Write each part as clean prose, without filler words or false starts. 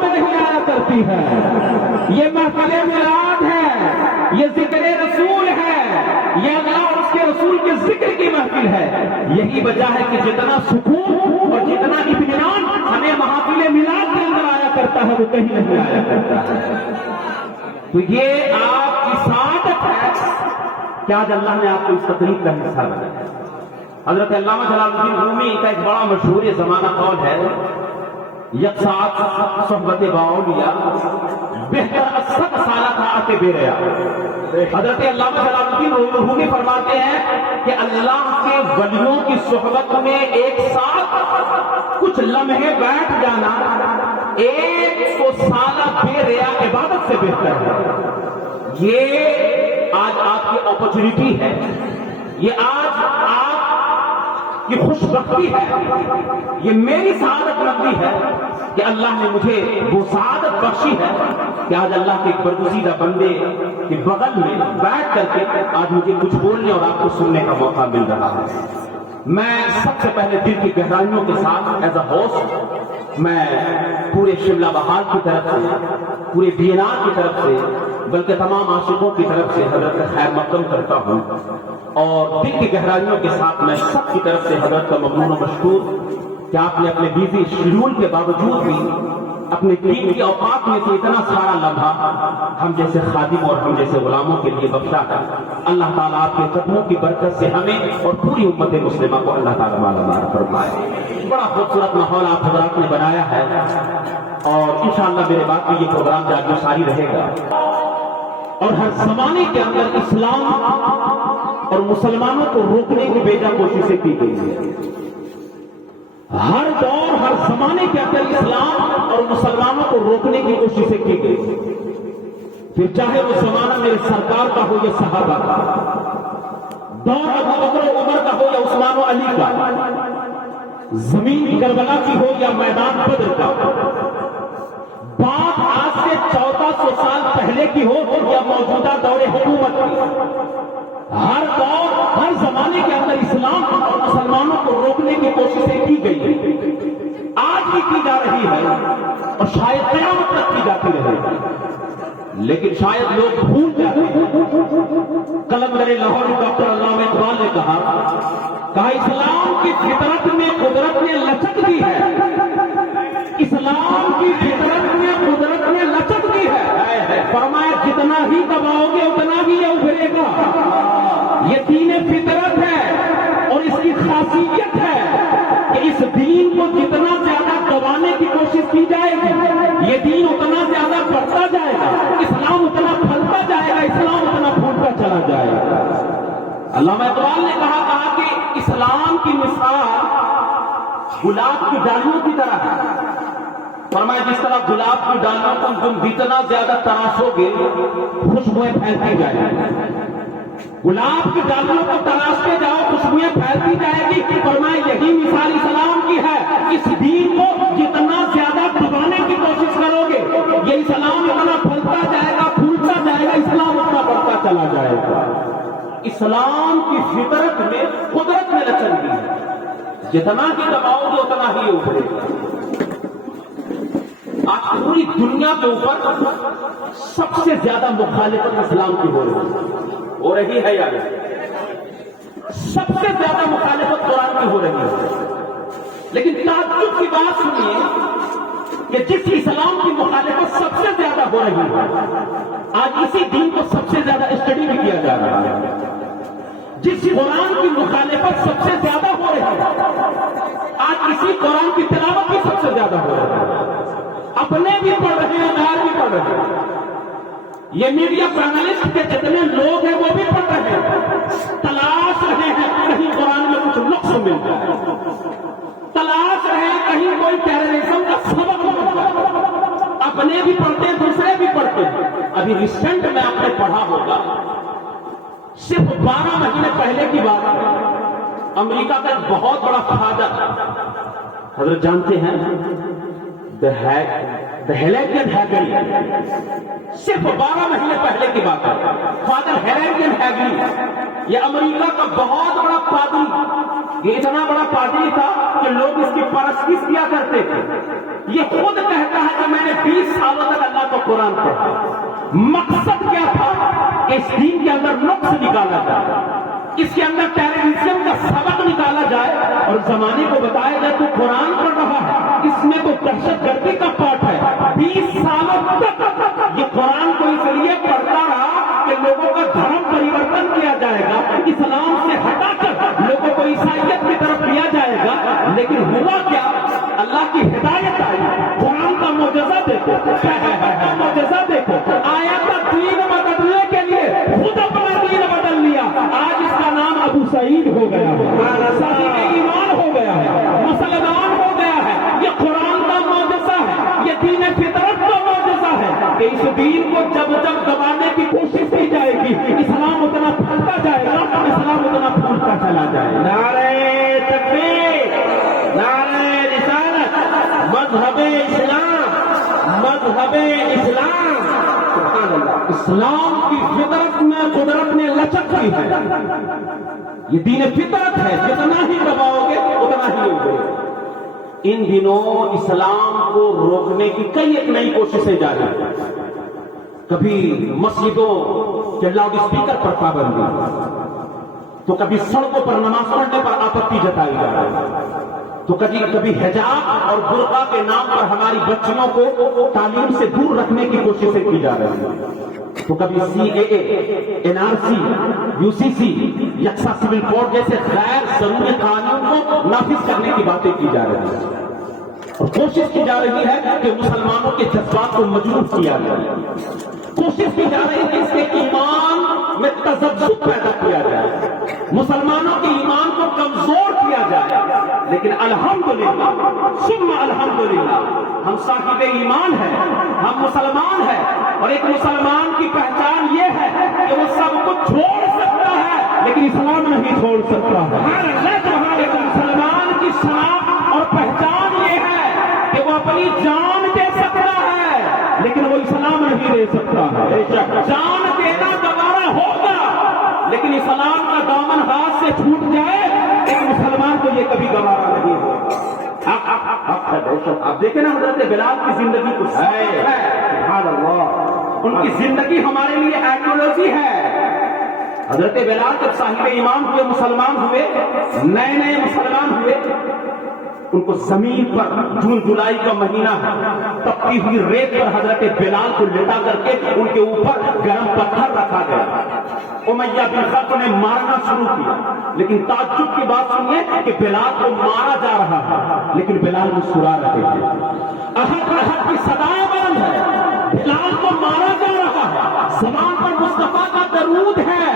میں نہیں آیا کرتی ہے. یہ محفل میلاد ہے, یہ ذکر رسول ہے, یہ اللہ اور اس کے رسول کے ذکر کی محفل ہے. یہی وجہ ہے کہ جتنا سکون اور جتنا اطمینان ہمیں محافل میلاد کے اندر آیا کرتا ہے وہ کہیں نہیں آیا کرتا ہے. تو یہ آپ کی سعادت ہے کہ آج اللہ نے آپ کو اس تقریب کا حصہ بنایا. حضرت علامہ جلال الدین رومی کا ایک بڑا مشہور زمانہ قول ہے, یکسات صحبت باولیاء بہتر اسد سالہ طاعت بے ریا. حضرت علامہ جلال الدین رومی فرماتے ہیں کہ اللہ کے ولیوں کی صحبت میں ایک ساتھ کچھ لمحے بیٹھ جانا 100 سالہ بے ریا عبادت سے بہتر ہے. یہ آج آپ کی اپرچونٹی ہے, یہ آج آپ کی خوش بختی ہے, یہ میری سعادت مندی ہے کہ اللہ نے مجھے وہ سعادت بخشی ہے کہ آج اللہ کے ایک برگزیدہ بندے کے بغل میں بیٹھ کر کے آج مجھے کچھ بولنے اور آپ کو سننے کا موقع مل رہا ہے. میں سب سے پہلے دل کی گہرائیوں کے ساتھ ایز اے ہوسٹ میں پورے شملہ بہار کی طرف سے, پورے DNR کی طرف سے, بلکہ تمام عاشقوں کی طرف سے حضرت خیر مقدم کرتا ہوں. اور دل کی گہرائیوں کے ساتھ میں سب کی طرف سے حضرت کا ممنون و مشکور کہ آپ نے اپنے بیزی شیڈول کے باوجود بھی اپنے دین کی اوقات میں سے اتنا سارا لمحہ ہم جیسے خادم اور ہم جیسے غلاموں کے لیے بخشا ہے. اللہ تعالیٰ آپ کے قدموں کی برکت سے ہمیں اور پوری امت مسلمہ کو اللہ تعالیٰ مالا مال فرمائے. بڑا خوبصورت ماحول آپ حضرات نے بنایا ہے اور انشاءاللہ میرے بعد میں یہ پروگرام جاگ ساری رہے گا. اور ہر زمانے کے اندر اسلام اور مسلمانوں کو روکنے کی بیجا کوششیں کی گئی ہے. ہر دور ہر زمانے کے اندر اسلام اور مسلمانوں کو روکنے کی کوششیں کی گئی. پھر چاہے وہ زمانہ میرے سرکار کا ہو یا صحابہ کا, دور ابو بکر و عمر کا ہو یا عثمان و علی کا, زمین کربلا کی ہو یا میدان بدر کا, بات آج سے 1400 سال پہلے کی ہو یا موجودہ دور حکومت کی, ہر دور ہر زمانے کے اندر اسلام اور مسلمانوں کو روکنے کی کوششیں کی گئی, آج بھی کی جا رہی ہے اور شاید قیامت تک کی جاتی رہے گی. لیکن شاید لوگ بھول جاتے ہیں. قلندر لاہور ڈاکٹر علامہ اقبال نے کہا اسلام کی فطرت میں قدرت نے لچک دی ہے, اسلام کی فطرت میں قدرت نے لچک دی ہے. فرمایا جتنا ہی دباؤ گے اتنا ہی یہ ابھرے گا. یہ دین فطرت ہے اور اس کی خاصیت ہے کہ اس دین کو جتنا زیادہ دبانے کی کوشش کی جائے گی یہ دین اتنا زیادہ بڑھتا جائے گا, اسلام اتنا پھلتا جائے گا, اسلام اتنا پھولتا چلا جائے گا. علامہ اقبال نے کہا کہ اسلام کی مثال گلاب کی ڈالیوں کی طرح ہے. فرمایا جس طرح گلاب کی ڈالیوں کو تم جتنا زیادہ تراشو گے خوشبوئیں پھیلتی جائیں گی. گلاب کی ڈالیوں کو تراشتے جاؤ خوشبوئیں پھیلتی جائے گی. فرمایا یہی مثال اسلام کی ہے. اس دین کو جتنا زیادہ دبانے کی کوشش کرو گے یہ اسلام اتنا پھلتا جائے گا, پھولتا جائے گا, اسلام اتنا بڑھتا چلا جائے گا. اسلام کی فطرت میں قدرت نے رچن دی ہے, جتنا ہی دباؤ گے اتنا ہی ابھرے گا. آج پوری دنیا کے اوپر سب سے زیادہ مخالفت اسلام کی ہو رہی ہے یا سب سے زیادہ مخالفت قرآن کی ہو رہی ہے. لیکن تعجب کی بات سنیے کہ جس اسلام کی مخالفت سب سے زیادہ ہو رہی ہے آج اسی دین کو سب سے زیادہ اسٹڈی بھی کیا جا رہا ہے. جس قرآن کی مخالفت سب سے زیادہ ہو رہی ہے آج اسی قرآن کی تلاوت بھی سب سے زیادہ ہو رہی ہے. اپنے بھی پڑھ رہے ہیں, غیر بھی پڑھ رہے ہیں. یہ میڈیا جرنلسٹ کے جتنے لوگ ہیں وہ بھی پڑھ رہے ہیں, تلاش رہے ہیں کہیں قرآن میں کچھ نقص مل جائے, تلاش رہے ہیں کہیں کوئی ٹیررزم کا سبب مل جائے. اپنے بھی پڑھتے ہیں, دوسرے بھی پڑھتے ہیں. ابھی ریسنٹ میں آپ نے پڑھا ہوگا, صرف 12 مہینے پہلے کی بات ہے, امریکہ کا ایک بہت بڑا فادر, حضرت جانتے ہیں ہیلیگن ہیگری, صرف 12 مہینے پہلے کی بات ہے. فادر ہیلیگن ہیگری یہ امریکہ کا بہت بڑا پادری, یہ اتنا بڑا پادری تھا کہ لوگ اس کی پرستش کیا کرتے تھے. یہ خود کہتا ہے کہ میں نے قرآن پڑھا. مقصد کیا تھا کہ اس دین کے اندر نقص نکالا جائے, اس کے اندر ٹیررزم کا سبق نکالا جائے اور زمانے کو بتایا جائے تو قرآن پڑھ رہا ہے, اس میں تو دہشت گردی کا پارٹ ہے. 20 سالوں تک یہ قرآن کو اس لیے پڑھتا رہا کہ لوگوں کا دھرم پریورتن کیا جائے گا, اسلام سے ہٹا کر لوگوں کو عیسائیت کی طرف لیا جائے گا. لیکن ہوا کیا, اللہ کی ہدایت آئی, قرآن کا معجزہ دیکھو, معجزہ دیکھو, آیا کا دین بدلنے کے لیے خود اپنا دین بدل لیا. آج اس کا نام ابو سعید ہو گیا ہے, صاحب ایمان ہو گیا ہے, مسلمان ہو گیا ہے. یہ قرآن کا معجزہ ہے, یہ دین فطرت کا معجزہ ہے کہ اس دین کو جب جب دبانے کی کوشش کی جائے گی, اسلام اتنا پھیلتا جائے گا, اسلام اتنا پھولتا چلا جائے گا. نعرہ تکبیر, نعرہ رسالت, مذہب اسلام, مذہب اسلام. سبحان اللہ, اسلام کی فطرت میں قدرت نے لچک دی ہے. یہ دین فطرت ہے, جتنا ہی دباؤ گے اتنا ہی ہوگے. ان دنوں اسلام کو روکنے کی کئی ایک نئی کوششیں جاری ہیں. کبھی مسجدوں کے لاؤڈ اسپیکر پر پابندی, تو کبھی سڑکوں پر نماز پڑھنے پر آپتی جتائی جا رہی ہے, تو کبھی حجاب اور برقع کے نام پر ہماری بچیوں کو تعلیم سے دور رکھنے کی کوششیں کی جا رہی ہیں, تو کبھی CAA, NRC, UCC, یکساں سول کوڈ جیسے غیر ضروری قانون کو نافذ کرنے کی باتیں کی جا رہی ہیں, اور کوشش کی جا رہی ہے کہ مسلمانوں کے جذبات کو مجروح کیا جائے. کوشش کی جا رہی ہے کہ اس کے ایمان میں تذبذب پیدا کیا جائے, مسلمانوں کے ایمان کو کمزور کیا جائے. لیکن الحمدللہ ثم الحمدللہ ہم صاحب ایمان ہیں, ہم مسلمان ہیں, اور ایک مسلمان کی پہچان یہ ہے کہ وہ سب کچھ چھوڑ سکتا ہے لیکن اسلام نہیں چھوڑ سکتا ہے. ایک مسلمان کی شناخت اور پہچان یہ ہے کہ وہ اپنی جان دے سکتا ہے لیکن وہ اسلام نہیں دے سکتا ہے. جان دینا دوبارہ ہوگا لیکن اسلام کا دامن ہاتھ سے چھوٹ جائے ایک مسلمان کو یہ کبھی گوارا نہیں ہوگا. آپ دیکھیں نا حضرت بلال کی زندگی کچھ ہے, سبحان اللہ, ان کی زندگی ہمارے لیے آئیڈیالوجی ہے. حضرت بلال جب صاحب ایمان ہوئے, مسلمان ہوئے, نئے نئے مسلمان ہوئے, ان کو زمین پر, جون جولائی کا مہینہ ہے, تپتی ہوئی ریت پر حضرت بلال کو لٹا کر کے ان کے اوپر گرم پتھر رکھا گیا. امیہ بن خلف نے مارنا شروع کیا, لیکن تعجب کی بات سنیے کہ بلال کو مارا جا رہا ہے لیکن بلال مسکرا رہے ہیں. احد احد کی صدائیں بلند ہے, بلال کو مارا جا رہا ہے, زبان پر مصطفیٰ کا درود ہے,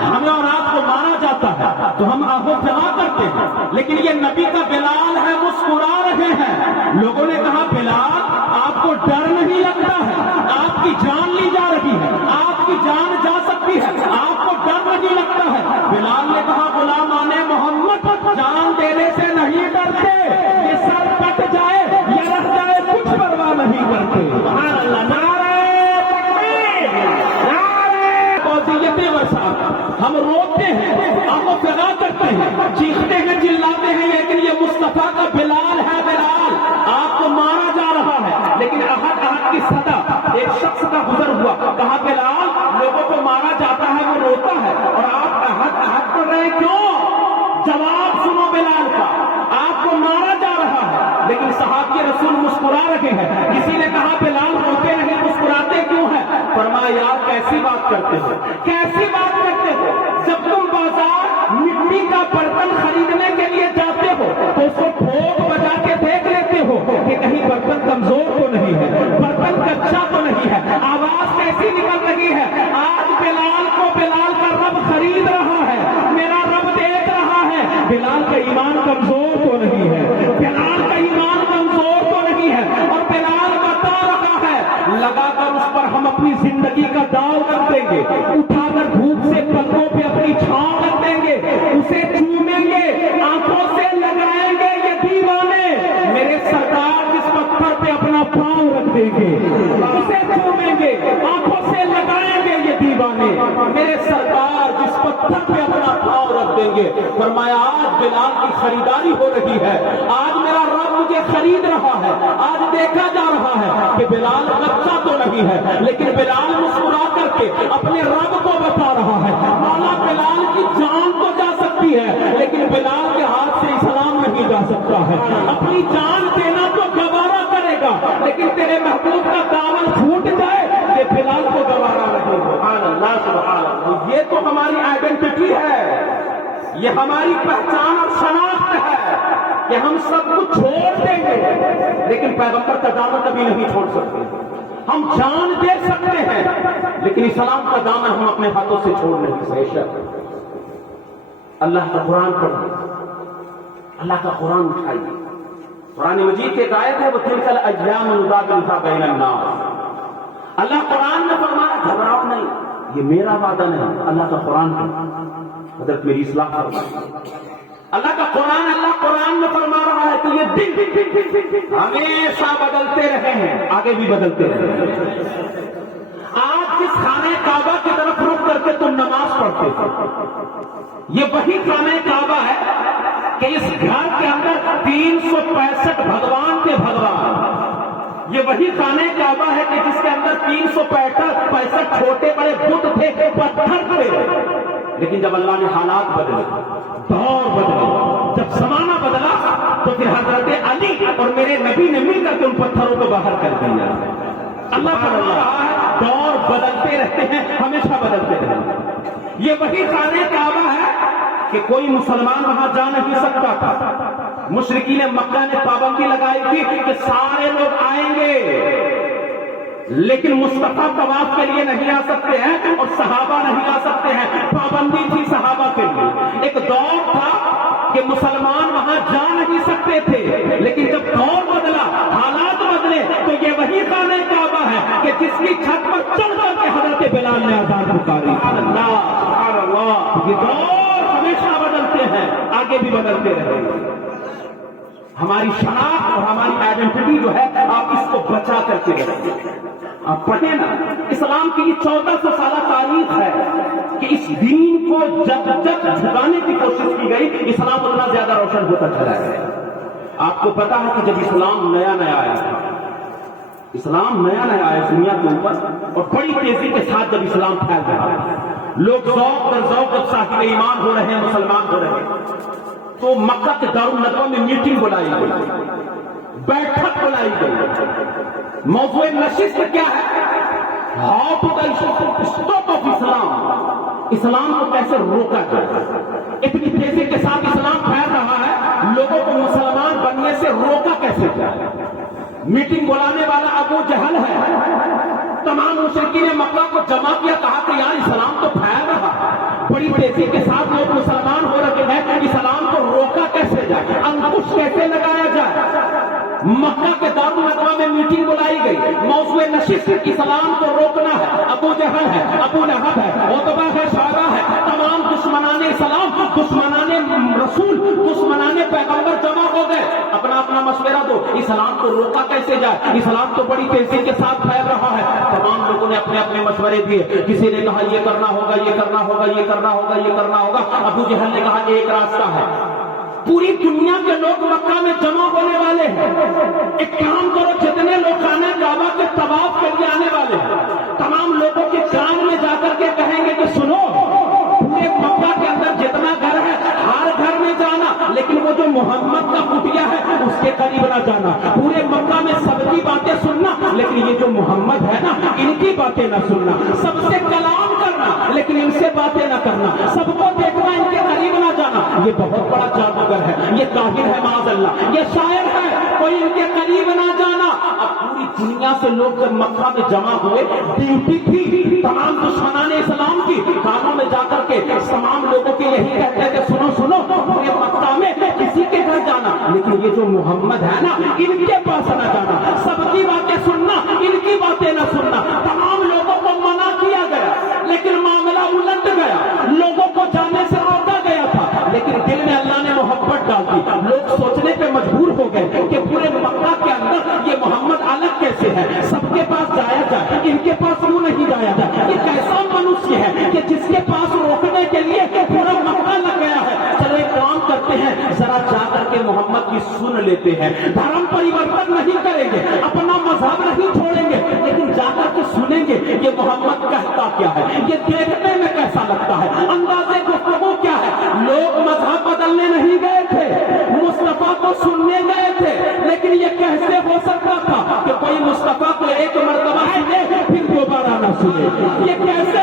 ہمیں اور آپ کو مارا جاتا ہے تو ہم آہو فغاں کرتے ہیں, لیکن یہ نبی کا بلال ہے, مسکرا رہے ہیں. لوگوں نے کہا بلال آپ کو ڈر نہیں لگتا ہے, آپ کی جان لی جا رہی ہے, آپ کی جان جا سکتی ہے, آپ کو ڈر نہیں لگتا ہے. بلال نے کہا غلامان محمد جان دینے سے نہیں ڈرتے, یہ سر کٹ جائے یا رہ جائے کچھ پرواہ نہیں کرتے. سبحان اللہ, نعرہ تکبیر, نعرہ قومیت وسعت. ہم روتے ہیں, آنکھوں فغاں کرتے ہیں, چیختے ہیں, چلاتے ہیں, لیکن یہ مصطفیٰ کا بلال ہے. بلال آپ کو مارا جا رہا ہے لیکن احد احد کی صدا, ایک شخص کا گزر ہوا, کہا بلال لوگوں کو مارا جاتا ہے, وہ روتا ہے, اور آپ احد احد کر رہے کیوں؟ جواب سنو بلال کا, آپ کو مارا جا رہا ہے لیکن صحابی رسول مسکرا رہے ہیں. کسی نے کہا بلال روتے نہیں, مسکراتے کیوں ہیں؟ فرمایا یار کیسی بات کرتے ہو, کیسی بات کرتے ہو, جب تم بازار مٹی کا برتن خریدنے کے لیے جاتے ہو تو اس کو ٹھوک بجا کے دیکھ لیتے ہو کہ کہیں برتن کمزور تو نہیں ہے, برتن کچا تو نہیں ہے, آواز کیسی نکل رہی ہے. آج بلال کو بلال کا رب خرید رہا ہے, میرا رب دیکھ رہا ہے. بلال کا ایمان کمزور تو نہیں ہے, بلال کا ایمان کمزور تو نہیں ہے, اور بلال بتا رہا ہے لگا کر اس پر ہم اپنی زندگی کا داؤ رکھ دیں گے, اٹھا کر دھوپ سے پلکوں پہ اپنی چھاؤں رکھ دیں گے, اسے چومیں گے, آنکھوں سے لگائیں گے. یہ دیوانے میرے سرکار جس پتھر پہ اپنا پاؤں رکھ دیں گے اسے چومیں گے, آنکھوں سے لگائیں گے. یہ دیوانے میرے سرکار جس پتھر پہ اپنا پاؤں رکھ دیں گے. فرمایا آج بلال کی خریداری ہو رہی ہے, آج میرا رب مجھے خرید رہا ہے, آج دیکھا جا رہا ہے کہ بلال بچہ تو نہیں سکتی ہے، لیکن بلال مسکرا کر کے اپنے رب کو بتا رہا ہے مولا بلال کی جان تو جا سکتی ہے لیکن بلال کے ہاتھ سے اسلام نہیں جا سکتا ہے، اپنی جان دینا تو گوارا کرے گا لیکن تیرے محبوب کا دامن چھوٹ جائے کہ بلال کو گوارا نہیں ہو۔ سبحان اللہ سبحان اللہ، یہ تو ہماری آئیڈینٹی ہے، یہ ہماری پہچان اور شناخت ہے کہ ہم سب کچھ چھوڑ دیں گے لیکن پیغمبر کا دامن کبھی نہیں چھوڑ سکتے۔ ہم جان دے سکتے ہیں لیکن اسلام کا دامن ہم اپنے ہاتھوں سے چھوڑ نہیں سکتے۔ اللہ کا قرآن پڑھیے، اللہ کا قرآن اٹھائیے۔ قرآن مجید کی ایک آیت ہے وَتِلْكَ الْأَيَّامُ نُدَاوِلُهَا بَيْنَ النَّاسِ، اللہ قرآن میں فرمایا گھبراؤ نہیں، یہ میرا وعدہ نہیں، اللہ کا قرآن ہے۔ حضرت میری اصلاح فرمائے، اللہ کا قرآن، اللہ قرآن میں فرما رہا ہے کہ یہ دن ہمیشہ بدلتے رہے ہیں، آگے بھی بدلتے رہے ہیں۔ آج جس خانہ کعبہ کی طرف رخ کر کے تم نماز پڑھتے ہو، یہ وہی خانہ کعبہ ہے کہ اس گھر کے اندر 365 بھگوان کے بھگوان، یہ وہی خانہ کعبہ ہے کہ جس کے اندر 365 چھوٹے بڑے بت تھے، پتھر تھے، لیکن جب اللہ نے حالات بدلے، دور بدلے، جب زمانہ بدلا تو پھر حضرت علی اور میرے نبی نے مل کر کے ان پتھروں کو باہر کر دیا۔ اللہ فرما رہا ہے دور بدلتے رہتے ہیں، ہمیشہ بدلتے رہتے ہیں۔ یہ وہی خانہ کعبہ ہے کہ کوئی مسلمان وہاں جا نہیں سکتا تھا، مشرکین مکہ نے پابندی لگائی تھی کہ سارے لوگ آئیں گے لیکن مصطفیٰ طواف کے لیے نہیں آ سکتے ہیں اور صحابہ نہیں آ سکتے ہیں، پابندی تھی صحابہ کے لیے۔ ایک دور تھا کہ مسلمان وہاں جا نہیں سکتے تھے لیکن جب دور بدلا، حالات بدلے تو یہ وہی خانہ کعبہ ہے کہ جس کی چھت پر چڑھ کر کے حضرت بلال نے آزان پکاری۔ اللہ سبحان اللہ، یہ دور ہمیشہ بدلتے ہیں، آگے بھی بدلتے رہیں گے۔ ہماری شناخت اور ہماری آئیڈینٹی جو ہے آپ اس کو بچا کر کے رکھیں۔ آپ پڑھیں نا، اسلام کی 1400 سالہ تاریخ ہے کہ اس دین کو جب جب جھکانے کی کوشش کی گئی اسلام اتنا زیادہ روشن ہوتا چلا گیا۔ آپ کو پتا ہے کہ جب اسلام نیا نیا آیا تھا، اسلام نیا نیا آیا دنیا کے اوپر اور بڑی تیزی کے ساتھ جب اسلام پھیل رہا ہے، لوگ ذوق در ذوق جب صاحب ایمان ہو رہے ہیں، مسلمان ہو رہے ہیں، تو مکہ کے دارالندوہ میں میٹنگ بلائی گئی، بیٹھک بلائی گئی، موضوع نشست کیا ہے؟ ہاؤ ٹو اسٹاپ آف اسلام، اسلام کو کیسے روکا جائے۔ اتنی تیزی کے ساتھ اسلام پھیل رہا ہے، لوگوں کو مسلمان بننے سے روکا کیسے جائے۔ میٹنگ بلانے والا ابو جہل ہے، تمام مشرکین مکہ کو جمع کیا، کہا کہ یار اسلام تو پھیل رہا ہے، بڑی تیزی کے ساتھ لوگ مسلمان ہو رہے ہیں، اسلام کو روکا کیسے جائے، انکش کیسے لگایا جائے۔ مکہ کے دارالندوہ میں میٹنگ بلائی گئی، موضوع نشست اسلام کو روکنا ہے۔ ابو جہل ہے، ابو لہب ہے، عتبہ ہے، شیبہ ہے، تمام دشمنان اسلام، دشمنان رسول، دشمنان پیغمبر جمع ہو گئے، اپنا اپنا مشورہ دو، اسلام کو روکا کیسے جائے، اسلام تو بڑی تیزی کے ساتھ پھیل رہا ہے۔ تمام لوگوں نے اپنے اپنے مشورے دیے، کسی نے کہا یہ کرنا ہوگا، یہ کرنا ہوگا، یہ کرنا ہوگا، یہ کرنا ہوگا۔ ابو جہل نے کہا ایک راستہ ہے، پوری دنیا کے لوگ مکہ میں جمع ہونے والے ہیں، ایک کام کرو، جتنے لوگ خانہ کعبہ کے طواف کے لیے آنے والے ہیں، تمام لوگوں کے کان میں جا کر کے کہیں گے کہ سنو، پورے مکہ کے اندر جتنا گھر ہے ہر گھر میں جانا، لیکن وہ جو محمد کا کٹیا ہے اس کے قریب نہ جانا۔ پورے مکہ میں سب کی باتیں سننا لیکن یہ جو محمد ہے نا ان کی باتیں نہ سننا، سب سے کلام کرنا لیکن ان سے باتیں نہ کرنا، سب کو دیکھنا ان کے قریب نہ جانا۔ یہ بہت بڑا جادوگر ہے، یہ کاہن ہے معاذ اللہ، یہ شاعر ہے، کوئی ان کے قریب نہ جانا۔ اب پوری دنیا سے لوگ جب مکہ میں جمع ہوئے، ڈیوٹی تھی تمام دشمنان اسلام کی، کانوں میں جا کر کے تمام لوگوں کے یہی کہتے کہ سنو سنو، پورے مکہ میں کسی کے گھر جانا لیکن یہ جو محمد ہے نا ان کے پاس نہ جانا، سب کی باتیں سننا ان کی باتیں نہ سننا۔ تمام لوگوں کو منع کیا گیا لیکن معاملہ الٹ گیا، لوگوں کو جانے سے روکا گیا تھا لیکن دل میں اللہ نے محبت ڈال دی۔ لوگ سوچنے پہ مجبور ہو گئے کہ پورے مکہ کے اندر یہ محمد الگ کیسے ہے، سب کے پاس جایا جائے، ان کے پاس کیوں نہیں جایا جائے؟ یہ کیسا منوشیہ ہے کہ جس کے پاس روکنے کے لیے پورا مکہ لگ گیا ہے۔ چلو ایک کام کرتے ہیں، ذرا جا کر کے محمد کی سن لیتے ہیں، دھرم پریورتن نہیں کریں گے، اپنا مذہب نہیں چھوڑیں گے لیکن جا کر کے یہ محمد کہتا کیا ہے، یہ دیکھنے میں کیسا لگتا ہے، انداز گفتگو کیا ہے۔ لوگ مذہب بدلنے نہیں گئے تھے، مصطفیٰ کو سننے گئے تھے، لیکن یہ کیسے ہو سکتا تھا کہ کوئی مصطفیٰ کو ایک مرتبہ سنے پھر دوبارہ نہ سنے؟ یہ کیسے